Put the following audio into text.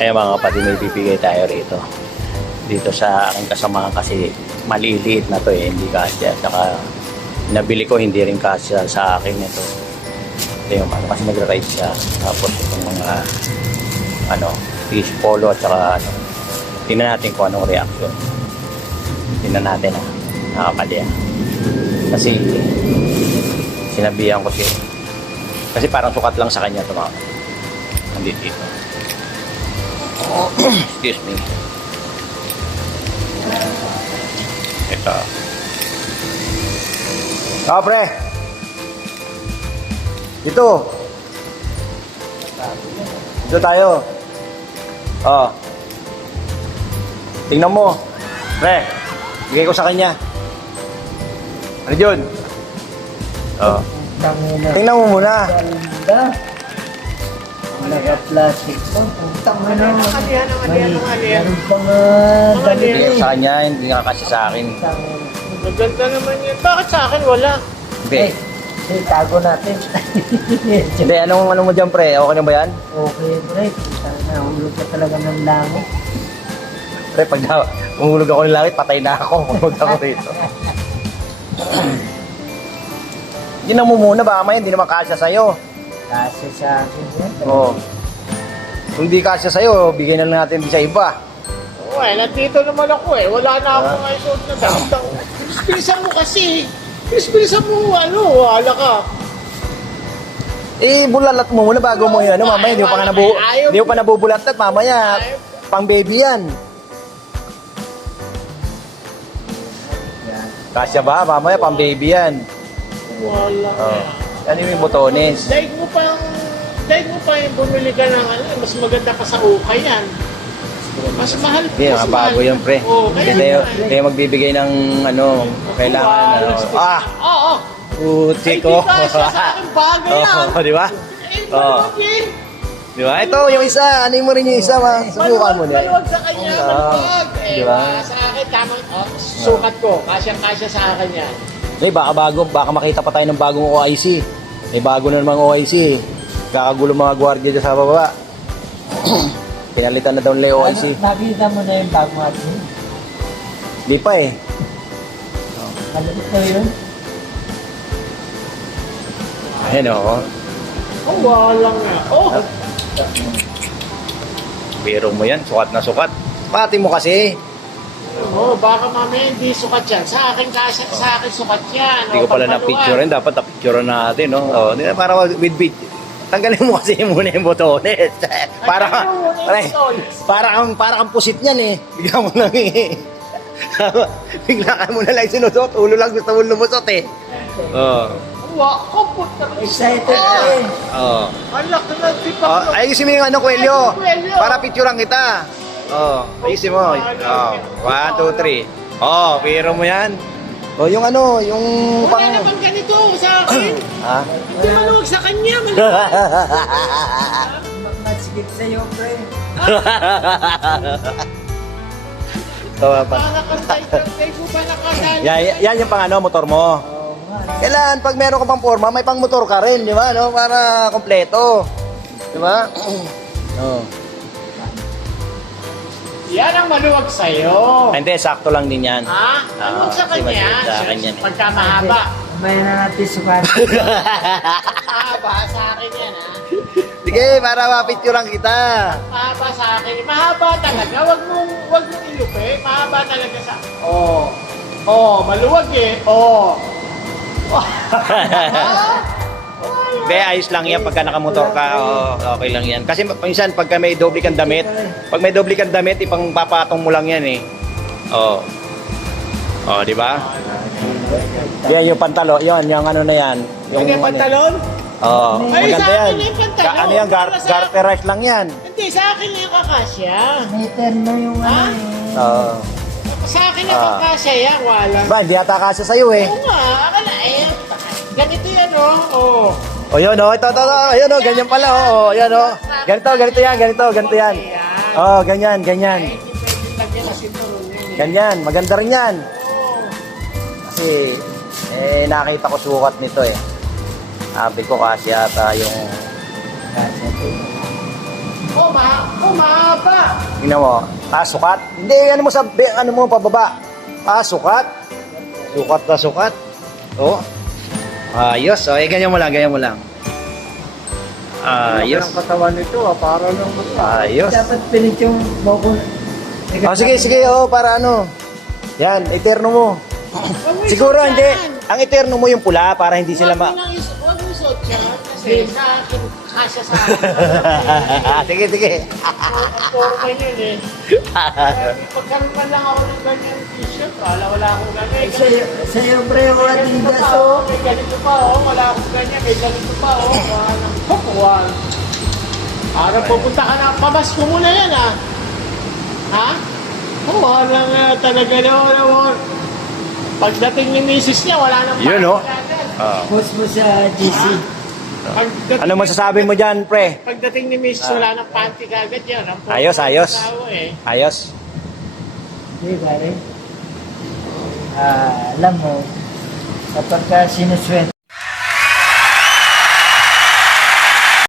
Kaya mga kapatid, may bibigay tayo rito. Dito sa aking kasamahan kasi maliliit na to eh, hindi kasya. Saka nabili ko, hindi rin kasya sa akin ito. Ito yung ano, kasi nagra-ride siya. Tapos itong mga fish polo at saka tingnan natin kung anong reaction. Tingnan natin nakakapalya. Kasi sinabihan ko siya. Kasi parang sukat lang sa kanya ito mga nandito dito. Excuse me. Ito. Pre. Dito. Dito tayo. Tingnan mo. Pre. Bigay ko sa kanya. Ano yun? Tingnan mo muna. Ganda. Naka-plastic pa. Putang ano. Meron pang damit Bigay ko sa kanya, hindi nga kasi sa akin. Maganda naman yun. Bakit sa akin wala? Hindi. Tago natin. Hindi, anong mo dyan, pre? Okay na ba yan? Okay, pre. Nahulog ka talaga ng langit. Pre, pag umulog ako ng langit, patay na ako. Umulog ako rito. Yun mo muna, baka may hindi naman kasya sa'yo. Kasi sa akin yan. Oo. Kung di kasya sa'yo, bigyan na lang natin sa iba. Oo nandito naman ako eh. Wala na ako ngayon suot na damdang. Bilisan mo kasi. Bilisan mo, wala ka. Bulalat mo muna bago mo yun. Mamaya, hindi mo pa nabubulat at mamaya, pang baby yan. Kasya ba? Mamaya, pang baby yan. Wala Ano yung botones? Daig mo pa yung bumili ka ng mas maganda pa sa ukay yan. Mas mahal po. Hindi, bago yun, pre. Hindi magbibigay ng kailangan. Oo. Puti ko. Sa akin bagay yan. Oo, di ba? Oo. Di ba? Ito, yung isa. Ano mo rin yung isa, subukan mo na. Maluwag sa kanya, maluwag. Di ba? Sa akin, tamang sukat ko. Kasyang-kasya sa akin yan. Baka makita pa tayo ng bagong OIC. May bago na namang OIC. Kakagulo mga gwardiya dyan sa baba. Pinalitan na daw nila yung OIC. Nakita mo na yung bag mo atin. Di pa eh. Malapit na yun. Ayan o. Wala nga. Biro mo yan. Sukat na sukat. Pati mo kasi. Baka mamaya hindi sukat yan. Sa akin sukat yan. Hindi ko pala na-picture. Dapat na-picture natin. No? Para with tanggalin mo kasi muna yung botones. para kang pusit niyan eh. Bigla mo lang eh. Bigla ka mo na lang sinusot. Ulo lang gusto mo lumusot eh. Kaput na. Excited na eh. Alak na tipak. Ayusin mo yung Coelho. Para picturean kita. Ayusin mo. 1, 2, 3. Pero mo yan. Yung yung Wala naman ganito sa akin. Hindi maluwag sa kanya. Masigit sa'yo, pre. Nakantay ko ba nakasali? Yan yung pang motor mo. Kailangan pag meron ka pang forma, may pang motor ka rin, di ba? No? Para kompleto. Di ba? Yan ang maluwag sa'yo. Hindi, sakto lang din yan. Maluwag sa kasi kanya. sa kanya. Pagka mahaba. Mamaya na natin sukat. Mahaba sa akin yan, Sige, para mapicturean kita. Mahaba sa akin. Mahaba talaga. Wag mong ilupi. Mahaba talaga sa... maluwag eh. Be, ayos lang yan pagka nakamotor ka, okay lang yan. Kasi minsan pagka may doble kang damit, ipang papatong mo lang yan eh. Di ba? Yan yung pantalo, yung na yan. Yung pantalon? Ay, Maganda sa yan. akin yung pantalon. Ano yan, garterize lang yan. Hindi, sa akin yung kakasya. May terno yung Sa akin yung kakasya yan. Wala. Ba, hindi ata kasi sa'yo eh. Oo nga. Akala, ganito yan Yun ito, ayun ganyan pala, yan ganito yan. Ganyan. Ganyan, maganda rin yan. Kasi, nakita ko sukat nito eh. Sabi ko kasi ata yung... mahaba pa. Tingnan mo. Sukat. Hindi, ano mo sa, ano mo pababa. Sukat. Sukat na sukat. Oh. Ayos. Oh, ganyan mo lang, ganyan mo lang. Ayos. Ang katawan nito, para lang Ayos. Dapat pilit yung bako. Sige, sige, para ano. Yan, eterno mo. Siguro hindi. Ang eterno mo yung pula para hindi sila Huwag mo isuot yan kasi sa akin, kasya sa akin. Sige, sige. Ang forma yun eh. Pagkaroon pa lang ako ng ganyan t-shirt, wala akong ganyan. Sa'yo, pre, yung Adidas, oh. May ganito pa, wala akong ganyan, may ganito pa, Wala. Parang pupunta ka na, pamasko mo na yan, ha? Ha? Wala talaga naman. Pagdating ni misis niya, wala nang Yun, oh. Post mo sa GC. Ano masasabi mo dyan, pre? Pagdating ni misis, wala nang panty kagad yan. Ang Ayos, ayos. tao, eh. Ayos. Hindi, pare. Alam mo, kapag ka sinuswerte,